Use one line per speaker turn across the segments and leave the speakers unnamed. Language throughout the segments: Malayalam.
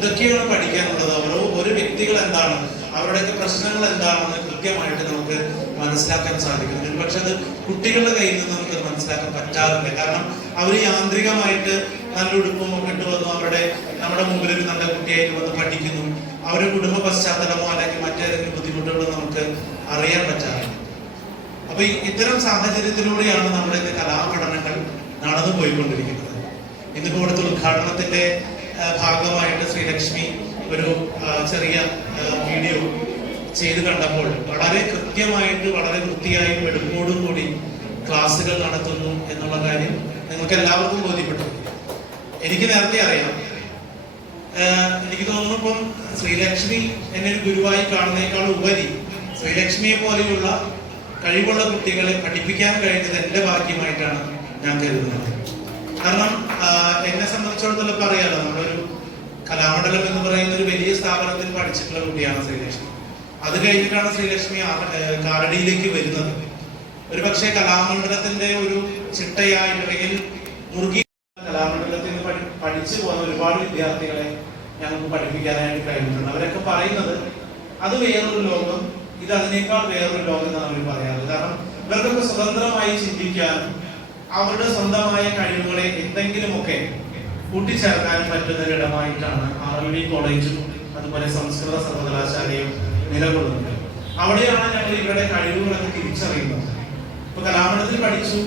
എന്തൊക്കെയാണ് പഠിക്കാനുള്ളത്? ഓരോ ഒരു വ്യക്തികൾ എന്താണ് അവരുടെയൊക്കെ പ്രശ്നങ്ങൾ എന്താണെന്ന് കൃത്യമായിട്ട് നമുക്ക് മനസ്സിലാക്കാൻ സാധിക്കും ഒരു പക്ഷെ അത് കുട്ടികളുടെ കയ്യിൽ നിന്ന് നമുക്ക് മനസ്സിലാക്കാൻ പറ്റാറില്ല. കാരണം അവർ യാന്ത്രികമായിട്ട് നല്ല ഉടുപ്പും ഒക്കെ ഇട്ട് വന്നു അവരുടെ നമ്മുടെ മുമ്പിൽ ഒരു നല്ല കുട്ടിയായിട്ട് വന്ന് പഠിക്കുന്നു. അവരുടെ കുടുംബ പശ്ചാത്തലമോ അല്ലെങ്കിൽ മറ്റേതെങ്കിലും ബുദ്ധിമുട്ടുകളോ നമുക്ക് അറിയാൻ പറ്റാറില്ല. അപ്പൊ ഇത്തരം സാഹചര്യത്തിലൂടെയാണ് നമ്മുടെ കലാപഠനങ്ങൾ നടന്നു പോയിക്കൊണ്ടിരിക്കുന്നത് ഇന്നിപ്പോ ഇവിടുത്തെ ഉദ്ഘാടനത്തിന്റെ ഭാഗമായിട്ട് ശ്രീലക്ഷ്മി ഒരു ചെറിയ വീഡിയോ ചെയ്ത് കണ്ടപ്പോൾ വളരെ കൃത്യമായിട്ട് വളരെ വൃത്തിയായും എടുപ്പോടും കൂടി ക്ലാസ്സുകൾ നടത്തുന്നു എന്നുള്ള കാര്യം നിങ്ങൾക്ക് എല്ലാവർക്കും ബോധ്യപ്പെട്ടു. എനിക്ക് നേരത്തെ അറിയാം. എനിക്ക് തോന്നുന്നു ഇപ്പം ശ്രീലക്ഷ്മി എന്നെ ഒരു ഗുരുവായി കാണുന്നതിനേക്കാൾ ഉപരി ശ്രീലക്ഷ്മിയെ പോലെയുള്ള കഴിവുള്ള കുട്ടികളെ പഠിപ്പിക്കാൻ കഴിഞ്ഞത് എന്റെ ഭാഗ്യമായിട്ടാണ് ഞാൻ കരുതുന്നത്. കാരണം എന്നെ സംബന്ധിച്ചിടത്തോളം ഇപ്പൊ അറിയാലോ നമ്മളൊരു കലാമണ്ഡലം എന്ന് പറയുന്ന ഒരു വലിയ സ്ഥാപനത്തിൽ പഠിച്ചിട്ടുള്ള കുട്ടിയാണ് ശ്രീലക്ഷ്മി. അത് കഴിഞ്ഞിട്ടാണ് ശ്രീലക്ഷ്മി കാരടിയിലേക്ക് വരുന്നത്. ഒരു പക്ഷേ കലാമണ്ഡലത്തിന്റെ ഒരു ചിട്ടയായിട്ട് അല്ലെങ്കിൽ മുറുകി കലാമണ്ഡലത്തിൽ നിന്ന് പഠി പഠിച്ചു പോകുന്ന ഒരുപാട് വിദ്യാർത്ഥികളെ ഞങ്ങൾക്ക് പഠിപ്പിക്കാനായിട്ട് കഴിഞ്ഞിട്ടുണ്ട്. അവരൊക്കെ പറയുന്നത് അത് വേറൊരു ലോകം ഇത് അതിനേക്കാൾ വേറൊരു ലോകം എന്നാണ് അവർ പറയാറ്. കാരണം ഇവർക്കൊക്കെ സ്വതന്ത്രമായി ചിന്തിക്കാനും അവരുടെ സ്വന്തമായ കഴിവുകളെ എന്തെങ്കിലുമൊക്കെ കൂട്ടിച്ചേർക്കാനും പറ്റുന്ന ഒരു ഇടമായിട്ടാണ് ആർ എൽ ഡി കോളേജും അതുപോലെ സംസ്കൃത സർവകലാശാലയും നിലകൊള്ളുന്നത്. അവിടെയാണ് ഞങ്ങൾ ഇവരുടെ കഴിവുകളൊക്കെ തിരിച്ചറിയുന്നത്. ഇപ്പൊ കലാമണ്ഡലത്തിൽ പഠിച്ചു.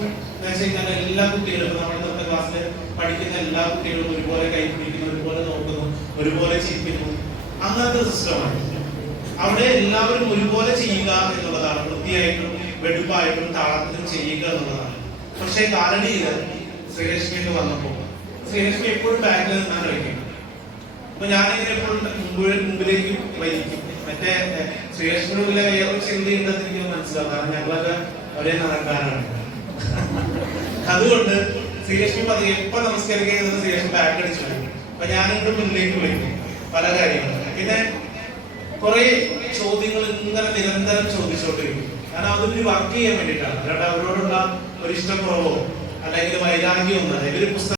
എന്ന് എല്ലാ കുട്ടികളും നമ്മൾ ഇന്നത്തെ ക്ലാസ്സിൽ പഠിക്കുന്ന എല്ലാ കുട്ടികളും ഒരുപോലെ കൈ പിടിക്കുന്നു ഒരുപോലെ നോക്കുന്നു ഒരുപോലെ ചിരിക്കുന്നു. അങ്ങനത്തെ സിസ്റ്റമാണ്. അവിടെ എല്ലാവരും ഒരുപോലെ ചെയ്യുക എന്നുള്ളതാണ്. വൃത്തിയായിട്ടും വെടുപ്പായിട്ടും താളത്തിലും ചെയ്യുക എന്നുള്ളതാണ്. പക്ഷേ കാലടിയിൽ ശ്രീലക്ഷ്മി എന്ന് വന്നപ്പോ. ശ്രീലക്ഷ്മി എപ്പോഴും ബാക്കിൽ നിന്നാണ് കഴിക്കുന്നത് അപ്പൊ ഞാനിങ്ങനെ എപ്പോഴും മുമ്പ് മുമ്പിലേക്ക് വലിക്കും മറ്റേ ശ്രീലക്ഷ്മിയുടെ വേറൊരു ചിന്തയുണ്ടെന്ന് എനിക്ക് മനസ്സിലാവും. കാരണം ഞങ്ങളൊക്കെ ഒരേ നടക്കാനാണ് അതുകൊണ്ട് ശ്രീലക്ഷ്മി പതി എപ്പോ നമസ്കരിക്കുന്നത് ശ്രീലക്ഷ്മി ബാക്ക് അടിച്ചു അപ്പൊ ഞാനിവിടെ മുന്നിലേക്ക് വിളിക്കും പല കാര്യങ്ങളും. പിന്നെ കുറെ ചോദ്യങ്ങൾ ഇങ്ങനെ നിരന്തരം ചോദിച്ചോണ്ടിരിക്കും. കാരണം അതൊരു വർക്ക് ചെയ്യാൻ വേണ്ടിയിട്ടാണ്. അവരോടുള്ള ഒരു അല്ലെങ്കിൽ വൈരാഗ്യമോ അല്ലെങ്കിൽ ഒരു പുസ്തകം